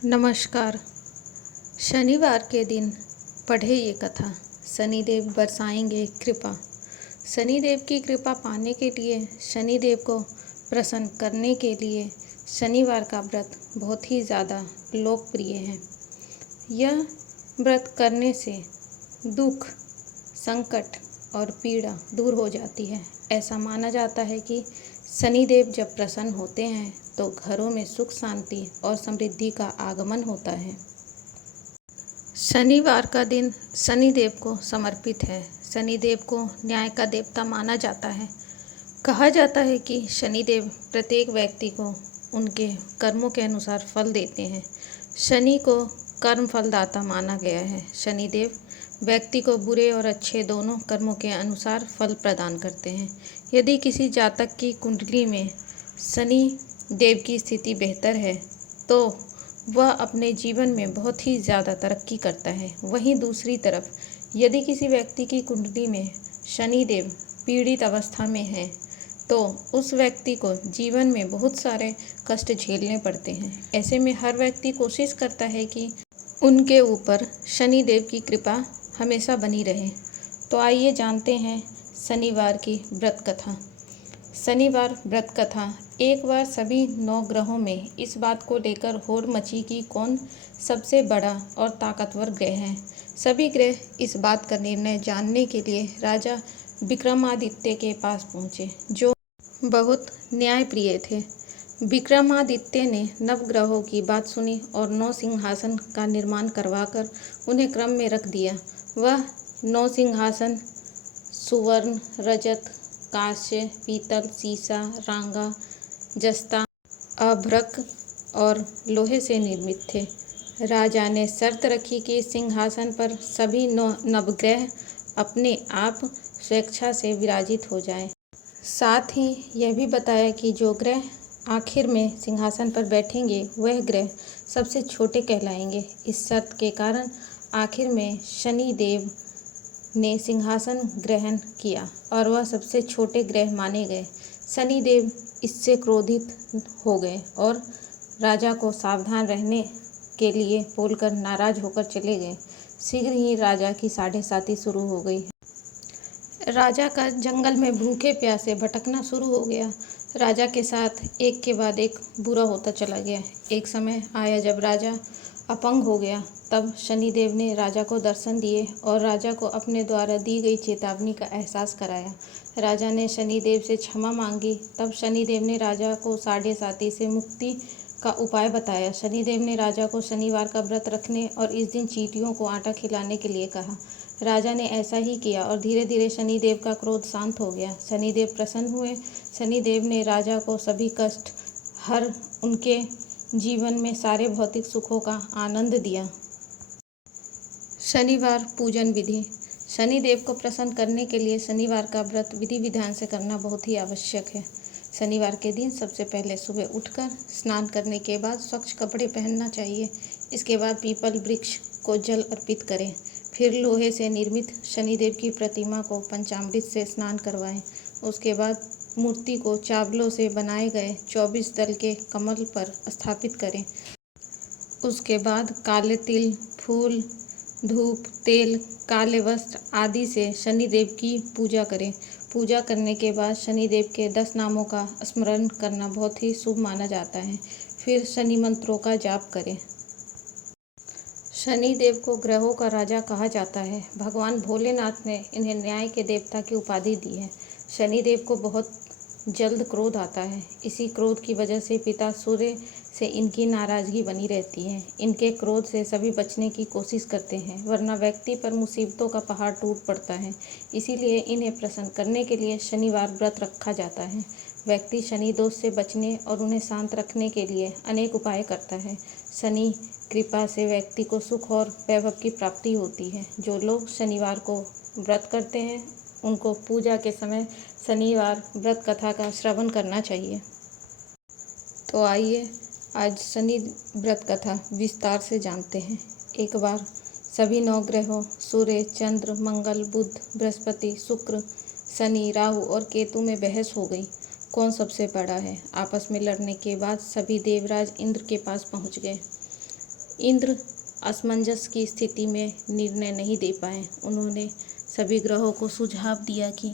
नमस्कार। शनिवार के दिन पढ़े ये कथा। शनिदेव बरसाएंगे कृपा। शनिदेव की कृपा पाने के लिए, शनिदेव को प्रसन्न करने के लिए शनिवार का व्रत बहुत ही ज़्यादा लोकप्रिय है। यह व्रत करने से दुख, संकट और पीड़ा दूर हो जाती है। ऐसा माना जाता है कि शनिदेव जब प्रसन्न होते हैं तो घरों में सुख, शांति और समृद्धि का आगमन होता है। शनिवार का दिन शनिदेव को समर्पित है। शनिदेव को न्याय का देवता माना जाता है। कहा जाता है कि शनिदेव प्रत्येक व्यक्ति को उनके कर्मों के अनुसार फल देते हैं। शनि को कर्म फलदाता माना गया है। शनिदेव व्यक्ति को बुरे और अच्छे दोनों कर्मों के अनुसार फल प्रदान करते हैं। यदि किसी जातक की कुंडली में शनि देव की स्थिति बेहतर है तो वह अपने जीवन में बहुत ही ज़्यादा तरक्की करता है। वहीं दूसरी तरफ यदि किसी व्यक्ति की कुंडली में शनि देव पीड़ित अवस्था में है तो उस व्यक्ति को जीवन में बहुत सारे कष्ट झेलने पड़ते हैं। ऐसे में हर व्यक्ति कोशिश करता है कि उनके ऊपर शनि देव की कृपा हमेशा बनी रहे। तो आइए जानते हैं शनिवार की व्रत कथा। शनिवार व्रत कथा। एक बार सभी 9 ग्रहों में इस बात को लेकर होड़ मची कि कौन सबसे बड़ा और ताकतवर ग्रह है। सभी ग्रह इस बात का निर्णय जानने के लिए राजा विक्रमादित्य के पास पहुँचे, जो बहुत न्यायप्रिय थे। विक्रमादित्य ने नवग्रहों की बात सुनी और 9 सिंहासन का निर्माण करवाकर उन्हें क्रम में रख दिया। वह 9 सिंहासन सुवर्ण, रजत, कांस्य, पीतल, सीसा, रांगा, जस्ता, अभ्रक और लोहे से निर्मित थे। राजा ने शर्त रखी कि सिंहासन पर सभी 9 नवग्रह अपने आप स्वेच्छा से विराजित हो जाएं। साथ ही यह भी बताया कि जो ग्रह आखिर में सिंहासन पर बैठेंगे वह ग्रह सबसे छोटे कहलाएंगे। इस शर्त के कारण आखिर में शनि देव ने सिंहासन ग्रहण किया और वह सबसे छोटे ग्रह माने गए। शनि देव इससे क्रोधित हो गए और राजा को सावधान रहने के लिए बोलकर नाराज होकर चले गए। शीघ्र ही राजा की साढ़ेसाती शुरू हो गई। राजा का जंगल में भूखे प्यासे भटकना शुरू हो गया। राजा के साथ एक के बाद एक बुरा होता चला गया। एक समय आया जब राजा अपंग हो गया। तब शनिदेव ने राजा को दर्शन दिए और राजा को अपने द्वारा दी गई चेतावनी का एहसास कराया। राजा ने शनिदेव से क्षमा मांगी। तब शनिदेव ने राजा को साढ़ेसाती से मुक्ति का उपाय बताया। शनिदेव ने राजा को शनिवार का व्रत रखने और इस दिन चींटियों को आटा खिलाने के लिए कहा। राजा ने ऐसा ही किया और धीरे धीरे शनिदेव का क्रोध शांत हो गया। शनिदेव प्रसन्न हुए। शनिदेव ने राजा को सभी कष्ट हर उनके जीवन में सारे भौतिक सुखों का आनंद दिया। शनिवार पूजन विधि। शनिदेव को प्रसन्न करने के लिए शनिवार का व्रत विधि विधान से करना बहुत ही आवश्यक है। शनिवार के दिन सबसे पहले सुबह उठकर स्नान करने के बाद स्वच्छ कपड़े पहनना चाहिए। इसके बाद पीपल वृक्ष को जल अर्पित करें। फिर लोहे से निर्मित शनिदेव की प्रतिमा को पंचामृत से स्नान करवाएं। उसके बाद मूर्ति को चावलों से बनाए गए 24 दल के कमल पर स्थापित करें। उसके बाद काले तिल, फूल, धूप, तेल, काले वस्त्र आदि से शनिदेव की पूजा करें। पूजा करने के बाद शनिदेव के 10 नामों का स्मरण करना बहुत ही शुभ माना जाता है। फिर शनि मंत्रों का जाप करें। शनिदेव को ग्रहों का राजा कहा जाता है। भगवान भोलेनाथ ने इन्हें न्याय के देवता की उपाधि दी है। शनिदेव को बहुत जल्द क्रोध आता है। इसी क्रोध की वजह से पिता सूर्य से इनकी नाराजगी बनी रहती है। इनके क्रोध से सभी बचने की कोशिश करते हैं, वरना व्यक्ति पर मुसीबतों का पहाड़ टूट पड़ता है। इसीलिए इन्हें प्रसन्न करने के लिए शनिवार व्रत रखा जाता है। व्यक्ति शनि दोष से बचने और उन्हें शांत रखने के लिए अनेक उपाय करता है। शनि कृपा से व्यक्ति को सुख और वैभव की प्राप्ति होती है। जो लोग शनिवार को व्रत करते हैं उनको पूजा के समय शनिवार व्रत कथा का श्रवण करना चाहिए। तो आइए आज शनि व्रत कथा विस्तार से जानते हैं। एक बार सभी 9 ग्रहों सूर्य, चंद्र, मंगल, बुध, बृहस्पति, शुक्र, शनि, राहु और केतु में बहस हो गई कौन सबसे बड़ा है। आपस में लड़ने के बाद सभी देवराज इंद्र के पास पहुंच गए। इंद्र असमंजस की स्थिति में निर्णय नहीं दे पाए। उन्होंने सभी ग्रहों को सुझाव दिया कि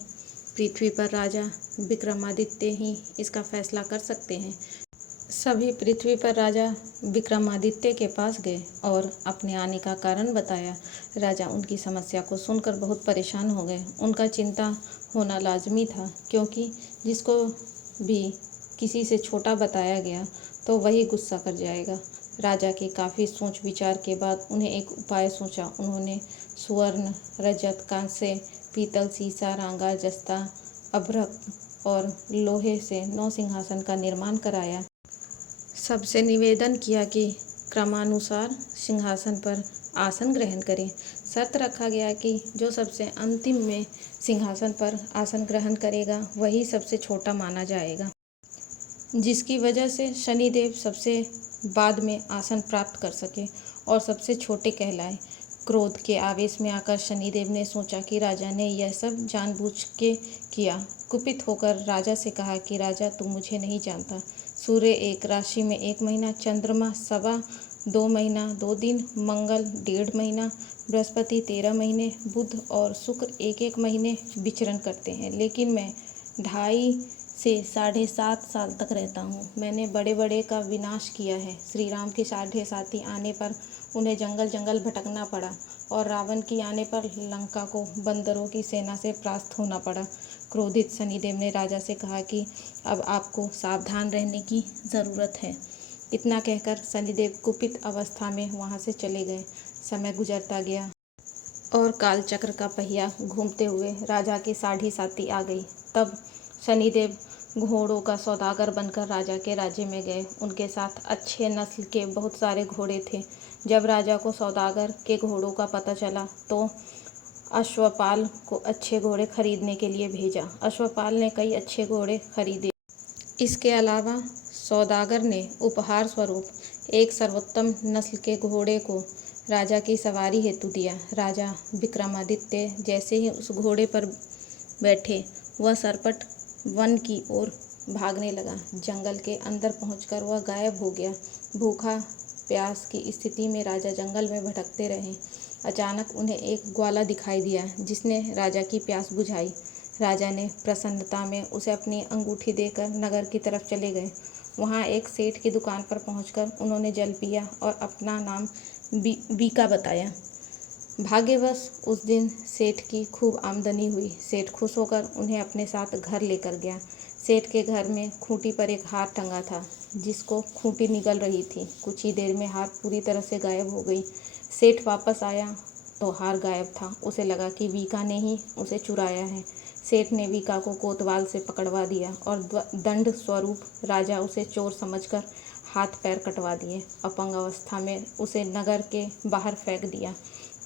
पृथ्वी पर राजा विक्रमादित्य ही इसका फैसला कर सकते हैं। सभी पृथ्वी पर राजा विक्रमादित्य के पास गए और अपने आने का कारण बताया। राजा उनकी समस्या को सुनकर बहुत परेशान हो गए। उनका चिंता होना लाजमी था, क्योंकि जिसको भी किसी से छोटा बताया गया तो वही गुस्सा कर जाएगा। राजा के काफ़ी सोच विचार के बाद उन्हें एक उपाय सोचा। उन्होंने स्वर्ण, रजत, कांस्य, पीतल, सीसा, रांगा, जस्ता, अभ्रक और लोहे से 9 सिंहासन का निर्माण कराया। सबसे निवेदन किया कि क्रमानुसार सिंहासन पर आसन ग्रहण करें। शर्त रखा गया कि जो सबसे अंतिम में सिंहासन पर आसन ग्रहण करेगा वही सबसे छोटा माना जाएगा, जिसकी वजह से शनिदेव सबसे बाद में आसन प्राप्त कर सके और सबसे छोटे कहलाए। क्रोध के आवेश में आकर शनिदेव ने सोचा कि राजा ने यह सब जानबूझ के किया। कुपित होकर राजा से कहा कि राजा, तुम मुझे नहीं जानता। सूर्य एक राशि में 1 महीना, चंद्रमा 2.25 महीना 2 दिन, मंगल 1.5 महीना, बृहस्पति 13 महीने, बुध और शुक्र 1-1 महीने विचरण करते हैं, लेकिन मैं 2.5 से 7.5 साल तक रहता हूँ। मैंने बड़े बड़े का विनाश किया है। श्री राम के 7.5 आने पर उन्हें जंगल जंगल भटकना पड़ा और रावण की आने पर लंका को बंदरों की सेना से परास्त होना पड़ा। क्रोधित शनिदेव ने राजा से कहा कि अब आपको सावधान रहने की ज़रूरत है। इतना कहकर शनिदेव कुपित अवस्था में वहाँ से चले गए। समय गुजरता गया और कालचक्र का पहिया घूमते हुए राजा की 7.5 आ गई। तब शनिदेव घोड़ों का सौदागर बनकर राजा के राज्य में गए। उनके साथ अच्छे नस्ल के बहुत सारे घोड़े थे। जब राजा को सौदागर के घोड़ों का पता चला तो अश्वपाल को अच्छे घोड़े खरीदने के लिए भेजा। अश्वपाल ने कई अच्छे घोड़े खरीदे। इसके अलावा सौदागर ने उपहार स्वरूप एक सर्वोत्तम नस्ल के घोड़े को राजा की सवारी हेतु दिया। राजा विक्रमादित्य जैसे ही उस घोड़े पर बैठे, वह सरपट वन की ओर भागने लगा। जंगल के अंदर पहुंचकर वह गायब हो गया। भूखा प्यास की स्थिति में राजा जंगल में भटकते रहे। अचानक उन्हें एक ग्वाला दिखाई दिया, जिसने राजा की प्यास बुझाई। राजा ने प्रसन्नता में उसे अपनी अंगूठी देकर नगर की तरफ चले गए। वहां एक सेठ की दुकान पर पहुंचकर उन्होंने जल पिया और अपना नाम बीका बताया। भाग्यवश उस दिन सेठ की खूब आमदनी हुई। सेठ खुश होकर उन्हें अपने साथ घर लेकर गया। सेठ के घर में खूंटी पर एक हार टंगा था, जिसको खूंटी निगल रही थी। कुछ ही देर में हार पूरी तरह से गायब हो गई। सेठ वापस आया तो हार गायब था। उसे लगा कि वीका ने ही उसे चुराया है। सेठ ने वीका को कोतवाल से पकड़वा दिया और दंड स्वरूप राजा उसे चोर समझकर हाथ पैर कटवा दिए। अपंग अवस्था में उसे नगर के बाहर फेंक दिया।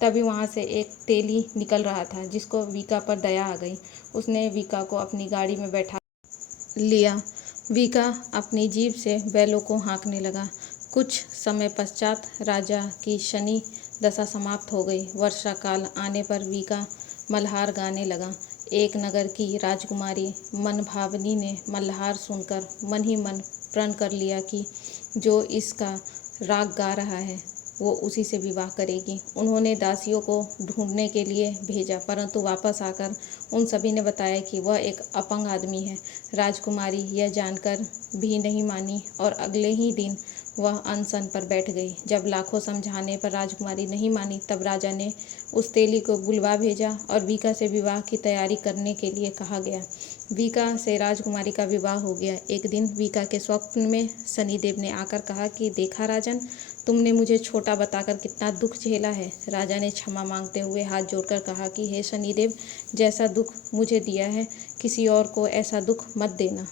तभी वहाँ से एक तेली निकल रहा था, जिसको वीका पर दया आ गई। उसने वीका को अपनी गाड़ी में बैठा लिया। वीका अपनी जीभ से बैलों को हाँकने लगा। कुछ समय पश्चात राजा की शनि दशा समाप्त हो गई। वर्षा काल आने पर वीका मल्हार गाने लगा। एक नगर की राजकुमारी मनभावनी ने मल्हार सुनकर मन ही मन प्रण कर लिया कि जो इसका राग गा रहा है वो उसी से विवाह करेगी। उन्होंने दासियों को ढूंढने के लिए भेजा, परंतु वापस आकर उन सभी ने बताया कि वह एक अपंग आदमी है। राजकुमारी यह जानकर भी नहीं मानी और अगले ही दिन वह अनशन पर बैठ गई। जब लाखों समझाने पर राजकुमारी नहीं मानी, तब राजा ने उस तेली को बुलवा भेजा और वीका से विवाह की तैयारी करने के लिए कहा गया। वीका से राजकुमारी का विवाह हो गया। एक दिन वीका के स्वप्न में शनिदेव ने आकर कहा कि देखा राजन, तुमने मुझे छोटा बताकर कितना दुख झेला है। राजा ने क्षमा मांगते हुए हाथ जोड़कर कहा कि हे शनिदेव, जैसा दुख मुझे दिया है किसी और को ऐसा दुख मत देना।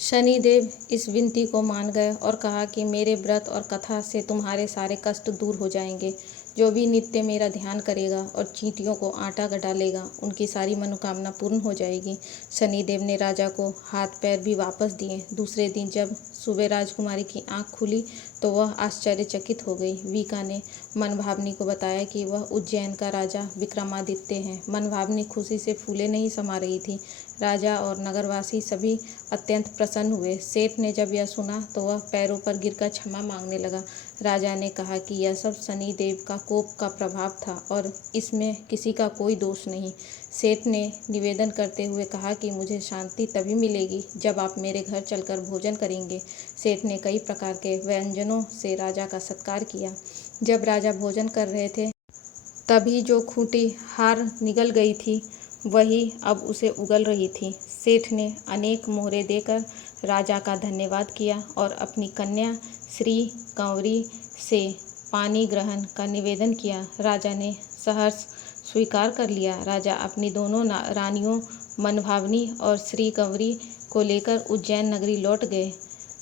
शनिदेव इस विनती को मान गए और कहा कि मेरे व्रत और कथा से तुम्हारे सारे कष्ट दूर हो जाएंगे। जो भी नित्य मेरा ध्यान करेगा और चींटियों को आटा डालेगा, उनकी सारी मनोकामना पूर्ण हो जाएगी। शनिदेव ने राजा को हाथ पैर भी वापस दिए। दूसरे दिन जब सुबह राजकुमारी की आंख खुली तो वह आश्चर्यचकित हो गई। वीका ने मनभावनी को बताया कि वह उज्जैन का राजा विक्रमादित्य है। मनभावनी खुशी से फूले नहीं समा रही थी। राजा और नगरवासी सभी अत्यंत प्रसन्न हुए। सेठ ने जब यह सुना तो वह पैरों पर गिरकर क्षमा मांगने लगा। राजा ने कहा कि यह सब शनिदेव का कोप का प्रभाव था और इसमें किसी का कोई दोष नहीं। सेठ ने निवेदन करते हुए कहा कि मुझे शांति तभी मिलेगी जब आप मेरे घर चलकर भोजन करेंगे। सेठ ने कई प्रकार के व्यंजनों से राजा का सत्कार किया। जब राजा भोजन कर रहे थे तभी जो खूंटी हार निगल गई थी वही अब उसे उगल रही थी। सेठ ने अनेक मोहरे देकर राजा का धन्यवाद किया और अपनी कन्या श्री कंवरी से पानी ग्रहण का निवेदन किया। राजा ने सहर्ष स्वीकार कर लिया। राजा अपनी दोनों रानियों मनभावनी और श्री कंवरी को लेकर उज्जैन नगरी लौट गए।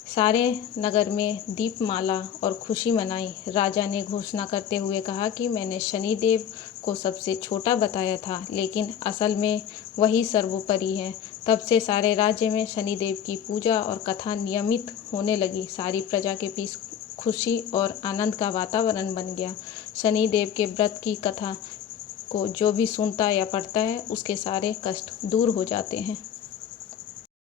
सारे नगर में दीपमाला और खुशी मनाई। राजा ने घोषणा करते हुए कहा कि मैंने शनिदेव को सबसे छोटा बताया था, लेकिन असल में वही सर्वोपरि है। तब से सारे राज्य में शनिदेव की पूजा और कथा नियमित होने लगी। सारी प्रजा के बीच खुशी और आनंद का वातावरण बन गया। शनिदेव के व्रत की कथा को जो भी सुनता या पढ़ता है उसके सारे कष्ट दूर हो जाते हैं।